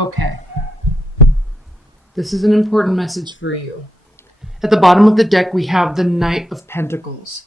Okay. This is an important message for you. At the bottom of the deck, we have the Knight of Pentacles.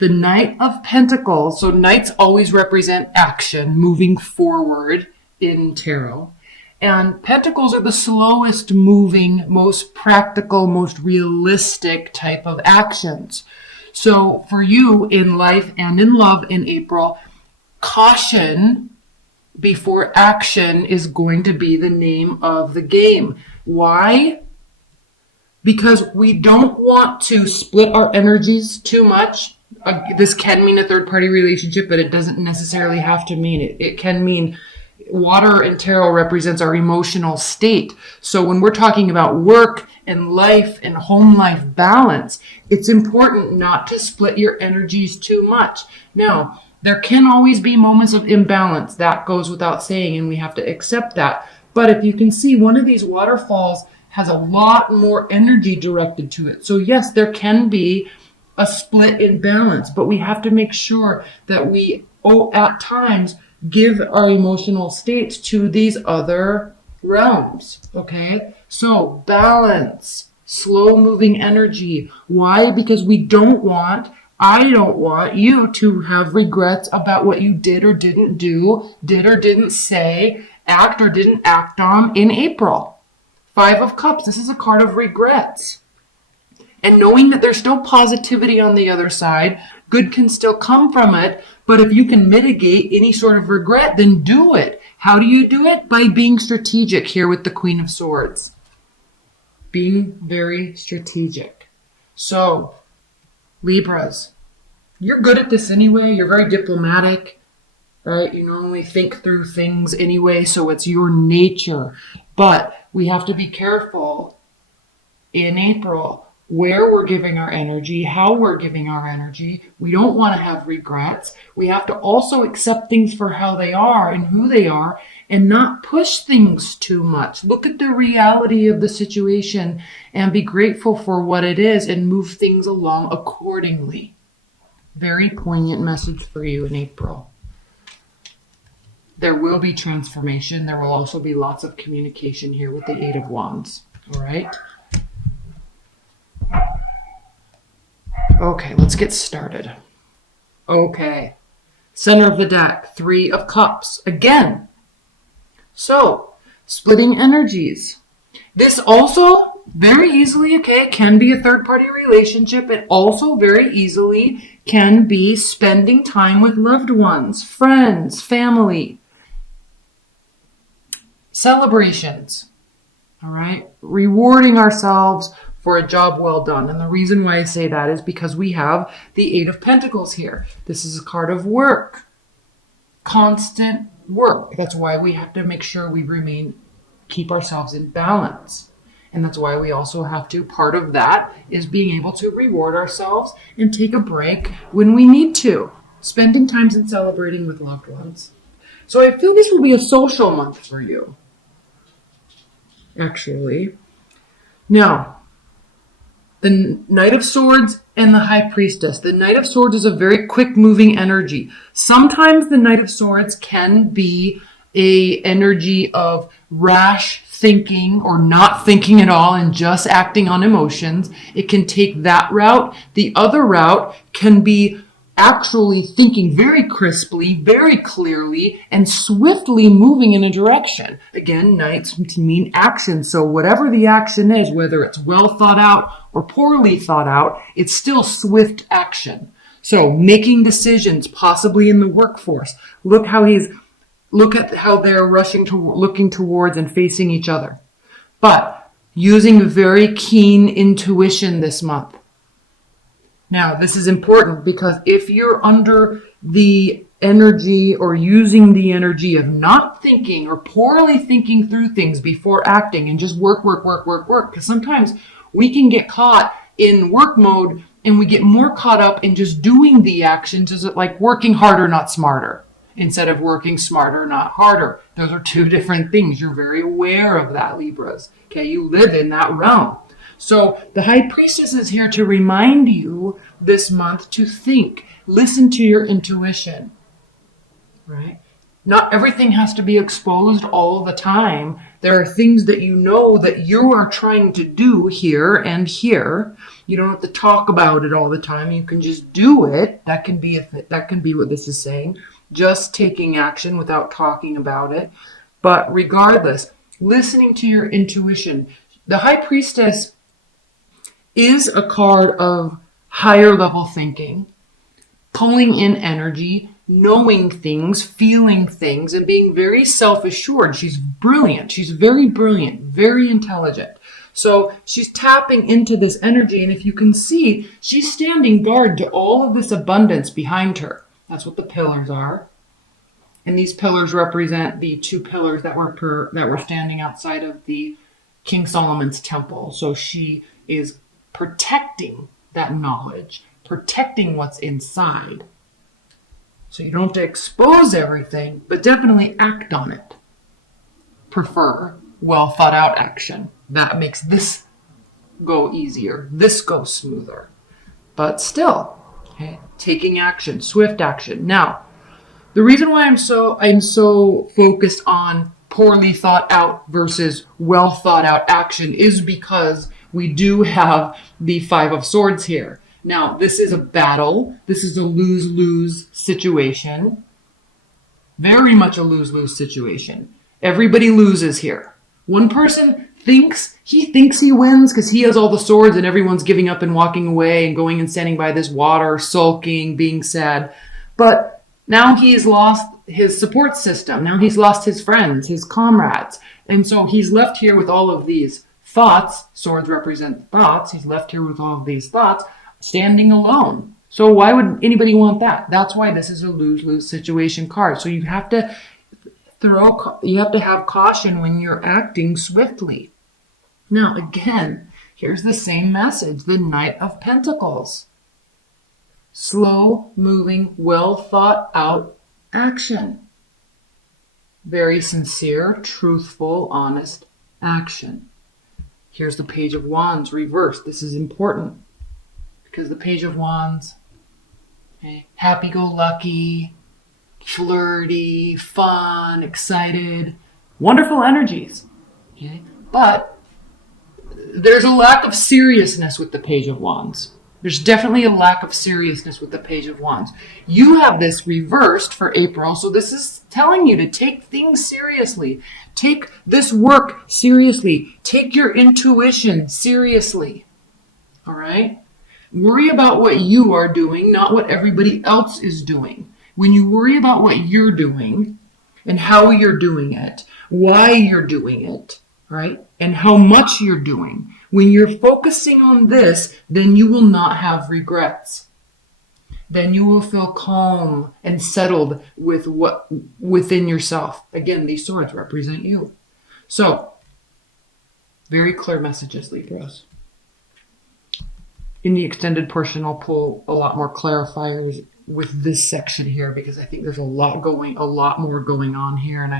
The Knight of Pentacles, so knights always represent action, moving forward in tarot. And pentacles are the slowest moving, most practical, most realistic type of actions. So for you in life and in love in April, caution before action is going to be the name of the game. Why? Because we don't want to split our energies too much. This can mean a third-party relationship, but it doesn't necessarily have to mean it. It can mean water in tarot represents our emotional state. So when we're talking about work and life and home life balance, it's important not to split your energies too much. Now, there can always be moments of imbalance. That goes without saying, and we have to accept that. But if you can see, one of these waterfalls has a lot more energy directed to it. So yes, there can be a split in balance, but we have to make sure that we, at times, give our emotional states to these other realms, okay? So balance, slow moving energy. Why? Because I don't want you to have regrets about what you did or didn't do, did or didn't say, act or didn't act on in April. 5 of Cups, this is a card of regrets. And knowing that there's still positivity on the other side, good can still come from it, but if you can mitigate any sort of regret, then do it. How do you do it? By being strategic here with the Queen of Swords. Being very strategic. So, Libras, you're good at this anyway. You're very diplomatic, right? You normally think through things anyway, so it's your nature. But we have to be careful in April where we're giving our energy, how we're giving our energy. We don't want to have regrets. We have to also accept things for how they are and who they are and not push things too much. Look at the reality of the situation and be grateful for what it is and move things along accordingly. Very poignant message for you in April. There will be transformation. There will also be lots of communication here with the 8 of Wands. All right? Okay, let's get started. Okay. Center of the deck, 3 of Cups. Again. So, splitting energies. This also very easily, okay, can be a third-party relationship. It also very easily can be spending time with loved ones, friends, family. Celebrations. All right? Rewarding ourselves for a job well done. And the reason why I say that is because we have the 8 of Pentacles here. This is a card of work. Constant work. That's why we have to make sure we keep ourselves in balance. And that's why we also have to, part of that is being able to reward ourselves and take a break when we need to. Spending time and celebrating with loved ones. So I feel this will be a social month for you. Actually. Now, the Knight of Swords and the High Priestess. The Knight of Swords is a very quick moving energy. Sometimes the Knight of Swords can be an energy of rash thinking or not thinking at all and just acting on emotions. It can take that route. The other route can be actually thinking very crisply, very clearly, and swiftly moving in a direction. Again, knights mean action. So whatever the action is, whether it's well thought out or poorly thought out, it's still swift action. So making decisions, possibly in the workforce. Look at how they're looking towards and facing each other. But using very keen intuition this month. Now, this is important because if you're under the energy or using the energy of not thinking or poorly thinking through things before acting and just work, because sometimes we can get caught in work mode and we get more caught up in just doing the actions. Is it like working harder, not smarter, instead of working smarter, not harder? Those are two different things. You're very aware of that, Libras. Okay, you live in that realm. So the High Priestess is here to remind you this month to think, listen to your intuition, right? Not everything has to be exposed all the time. There are things that you know that you are trying to do here and here. You don't have to talk about it all the time. You can just do it. That can be what this is saying. Just taking action without talking about it. But regardless, listening to your intuition. The High Priestess is a card of higher level thinking, pulling in energy, knowing things, feeling things, and being very self-assured. She's brilliant. She's very brilliant, very intelligent. So she's tapping into this energy, and if you can see, she's standing guard to all of this abundance behind her. That's what the pillars are. And these pillars represent the two pillars that were standing outside of the King Solomon's temple. So she is protecting that knowledge, protecting what's inside. So you don't have to expose everything, but definitely act on it. Prefer well thought out action. That makes this go easier. This goes smoother. But still, okay, taking action, swift action. Now, the reason why I'm so focused on poorly thought out versus well thought out action is because we do have the Five of Swords here. Now, this is a battle. This is a lose-lose situation. Very much a lose-lose situation. Everybody loses here. One person thinks he wins because he has all the swords and everyone's giving up and walking away and going and standing by this water, sulking, being sad. But now he's lost his support system. Now he's lost his friends, his comrades. And so he's left here with all of these thoughts. Swords represent thoughts. He's left here with all of these thoughts, standing alone. So why would anybody want that? That's why this is a lose-lose situation card. So you have to have caution when you're acting swiftly. Now, again, here's the same message, the Knight of Pentacles. Slow moving, well thought out action. Very sincere, truthful, honest action. Here's the Page of Wands reversed. This is important because the Page of Wands, okay, happy-go-lucky, flirty, fun, excited, wonderful energies. Okay? But there's a lack of seriousness with the Page of Wands. There's definitely a lack of seriousness with the Page of Wands. You have this reversed for April, so this is telling you to take things seriously. Take this work seriously. Take your intuition seriously. All right? Worry about what you are doing, not what everybody else is doing. When you worry about what you're doing and how you're doing it, why you're doing it, right? And how much you're doing. When you're focusing on this, then you will not have regrets. Then you will feel calm and settled with what within yourself. Again, these swords represent you. So, very clear messages, Libras. In the extended portion, I'll pull a lot more clarifiers with this section here because I think there's a lot more going on here, and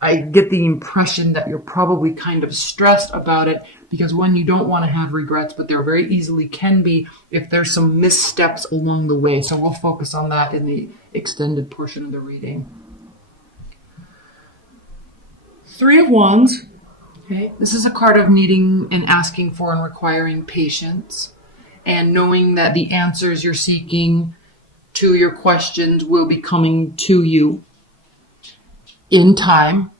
I get the impression that you're probably kind of stressed about it because one, you don't want to have regrets, but there very easily can be if there's some missteps along the way. So we'll focus on that in the extended portion of the reading. Three of Wands. Okay, this is a card of needing and asking for and requiring patience and knowing that the answers you're seeking to your questions will be coming to you in time.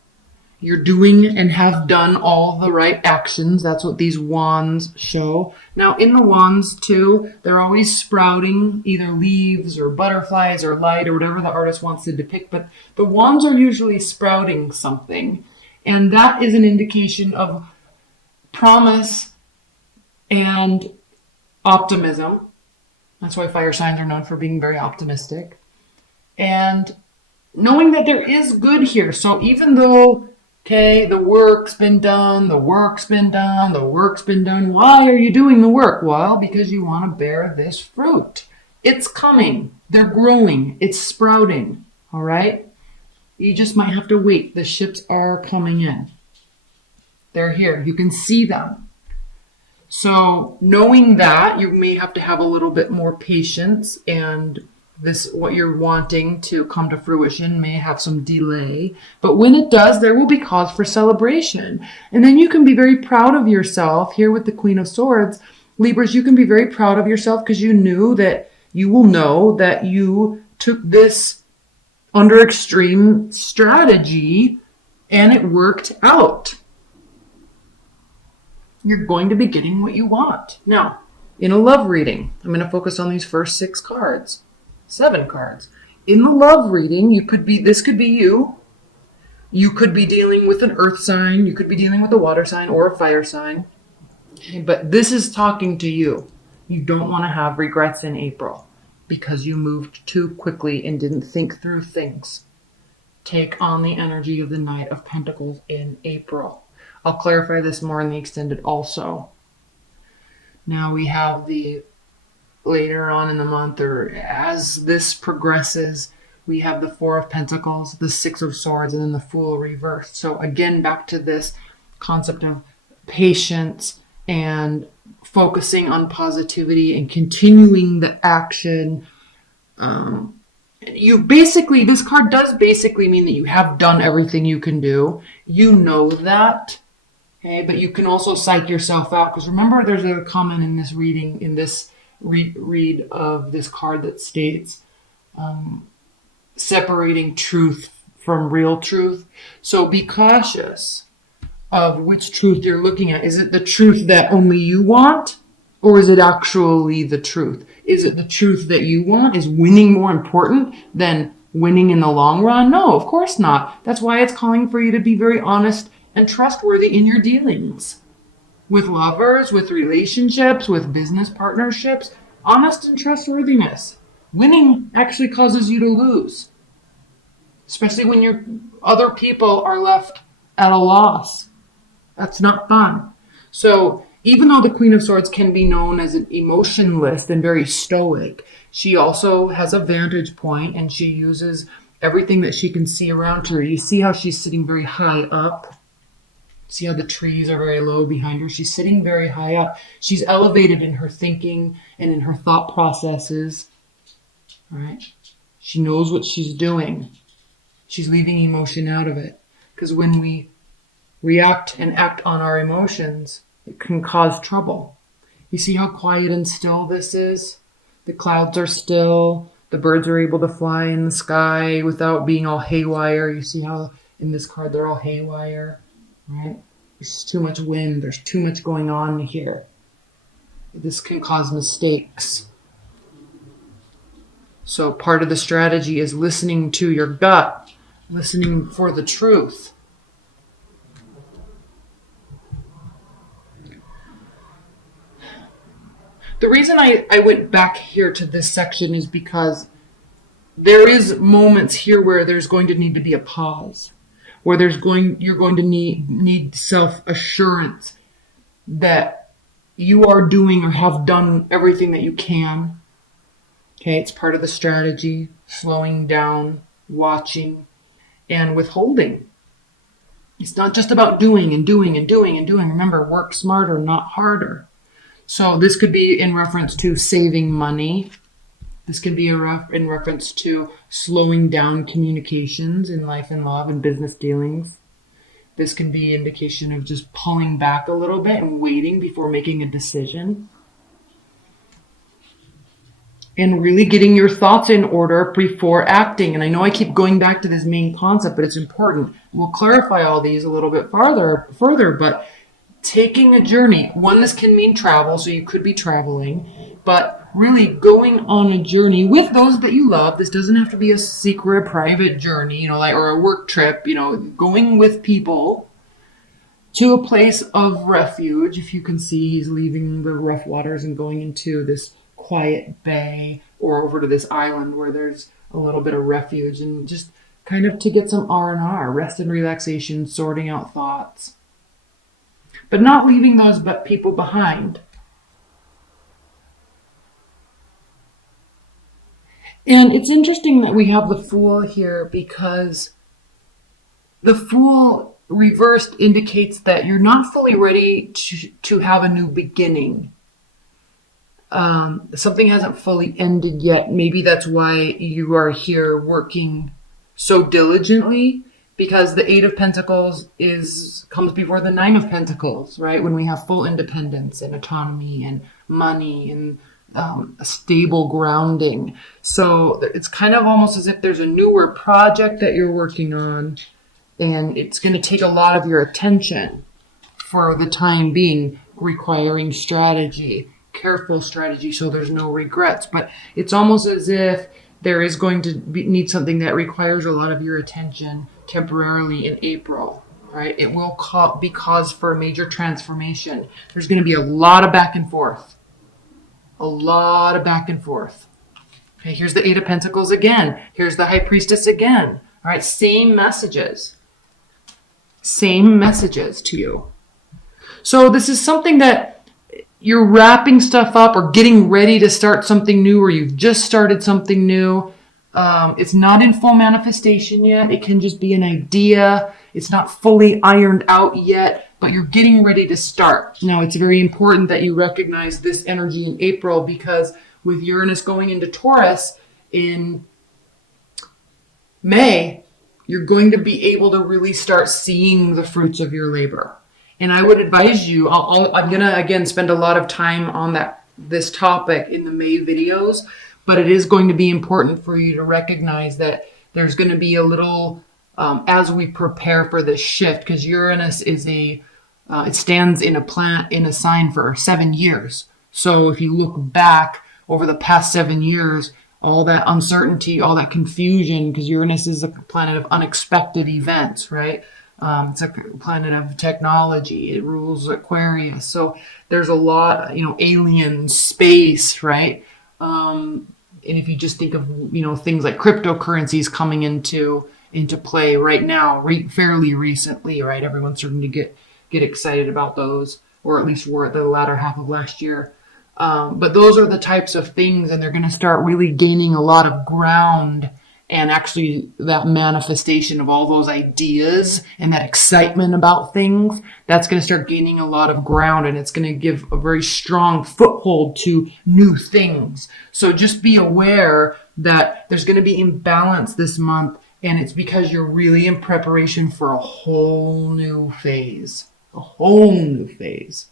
You're doing and have done all the right actions. That's what these wands show. Now, in the wands, too, they're always sprouting either leaves or butterflies or light or whatever the artist wants to depict. But the wands are usually sprouting something. And that is an indication of promise and optimism. That's why fire signs are known for being very optimistic. And knowing that there is good here. So even though, okay, the work's been done, why are you doing the work? Well, because you want to bear this fruit. It's coming. They're growing. It's sprouting. All right? You just might have to wait. The ships are coming in. They're here. You can see them. So knowing that, you may have to have a little bit more patience and what you're wanting to come to fruition may have some delay, but when it does, there will be cause for celebration. And then you can be very proud of yourself. Here with the Queen of Swords, Libras, you can be very proud of yourself because you will know that you took this under extreme strategy and it worked out. You're going to be getting what you want. Now, in a love reading, I'm going to focus on these first 7 cards. In the love reading, this could be you. You could be dealing with an earth sign. You could be dealing with a water sign or a fire sign. But this is talking to you. You don't want to have regrets in April because you moved too quickly and didn't think through things. Take on the energy of the Knight of Pentacles in April. I'll clarify this more in the extended also. Now we have later on in the month, or as this progresses, we have the 4 of Pentacles, the 6 of Swords, and then the Fool reversed. So again, back to this concept of patience and focusing on positivity and continuing the action. This card does basically mean that you have done everything you can do. You know that. Okay, but you can also psych yourself out because remember, there's a comment in this reading, in this read of this card that states separating truth from real truth. So be cautious of which truth you're looking at. Is it the truth that only you want, or is it actually the truth? Is it the truth that you want? Is winning more important than winning in the long run? No, of course not. That's why it's calling for you to be very honest and trustworthy in your dealings with lovers, with relationships, with business partnerships. Honest and trustworthiness. Winning actually causes you to lose, especially when other people are left at a loss. That's not fun. So even though the Queen of Swords can be known as an emotionless and very stoic, she also has a vantage point and she uses everything that she can see around her. You see how she's sitting very high up. See how the trees are very low behind her. She's sitting very high up. She's elevated in her thinking and in her thought processes. All right? She knows what she's doing. She's leaving emotion out of it. Because when we react and act on our emotions, it can cause trouble. You see how quiet and still this is? The clouds are still. The birds are able to fly in the sky without being all haywire. You see how in this card they're all haywire? Right? There's too much wind. There's too much going on here. This can cause mistakes. So part of the strategy is listening to your gut, listening for the truth. The reason I went back here to this section is because there is moments here where there's going to need to be a pause, where you're going to need self-assurance that you are doing or have done everything that you can. Okay, it's part of the strategy, slowing down, watching, and withholding. It's not just about doing and doing and doing and doing. Remember, work smarter, not harder. So this could be in reference to saving money. This could be in reference to slowing down communications in life and love and business dealings. This can be an indication of just pulling back a little bit and waiting before making a decision. And really getting your thoughts in order before acting. And I know I keep going back to this main concept, but it's important. We'll clarify all these a little bit further, but taking a journey. One, this can mean travel, so you could be traveling, but really going on a journey with those that you love. This doesn't have to be a secret, private journey, or a work trip, going with people to a place of refuge. If you can see, he's leaving the rough waters and going into this quiet bay or over to this island where there's a little bit of refuge, and just kind of to get some R&R, rest and relaxation, sorting out thoughts. But not leaving those people behind. And it's interesting that we have the Fool here because the Fool reversed indicates that you're not fully ready to have a new beginning. Something hasn't fully ended yet. Maybe that's why you are here working so diligently, because the Eight of Pentacles comes before the Nine of Pentacles, right? When we have full independence and autonomy and money and a stable grounding. So it's kind of almost as if there's a newer project that you're working on, and it's going to take a lot of your attention for the time being, requiring strategy, careful strategy, so there's no regrets. But it's almost as if there is going to need something that requires a lot of your attention temporarily in April, right? It will be cause for a major transformation. There's going to be a lot of back and forth. A lot of back and forth. Okay, here's the Eight of Pentacles again. Here's the High Priestess again. All right, same messages. Same messages to you. So this is something that you're wrapping stuff up or getting ready to start something new, or you've just started something new. It's not in full manifestation yet. It can just be an idea. It's not fully ironed out yet, but you're getting ready to start. Now, it's very important that you recognize this energy in April, because with Uranus going into Taurus in May, you're going to be able to really start seeing the fruits of your labor. And I would advise you, I'm going to, again, spend a lot of time on this topic in the May videos, but it is going to be important for you to recognize that there's going to be a little, as we prepare for this shift, because Uranus is it stands in a sign for 7 years. So if you look back over the past 7 years, all that uncertainty, all that confusion, because Uranus is a planet of unexpected events, right? It's a planet of technology. It rules Aquarius. So there's a lot, alien space, right? And if you just think of, things like cryptocurrencies coming into play right now, fairly recently, right? Everyone's starting to get excited about those, or at least were at the latter half of last year. But those are the types of things, and they're going to start really gaining a lot of ground. And actually that manifestation of all those ideas and that excitement about things, that's going to start gaining a lot of ground, and it's going to give a very strong foothold to new things. So just be aware that there's going to be imbalance this month, and it's because you're really in preparation for a whole new phase. A whole new phase.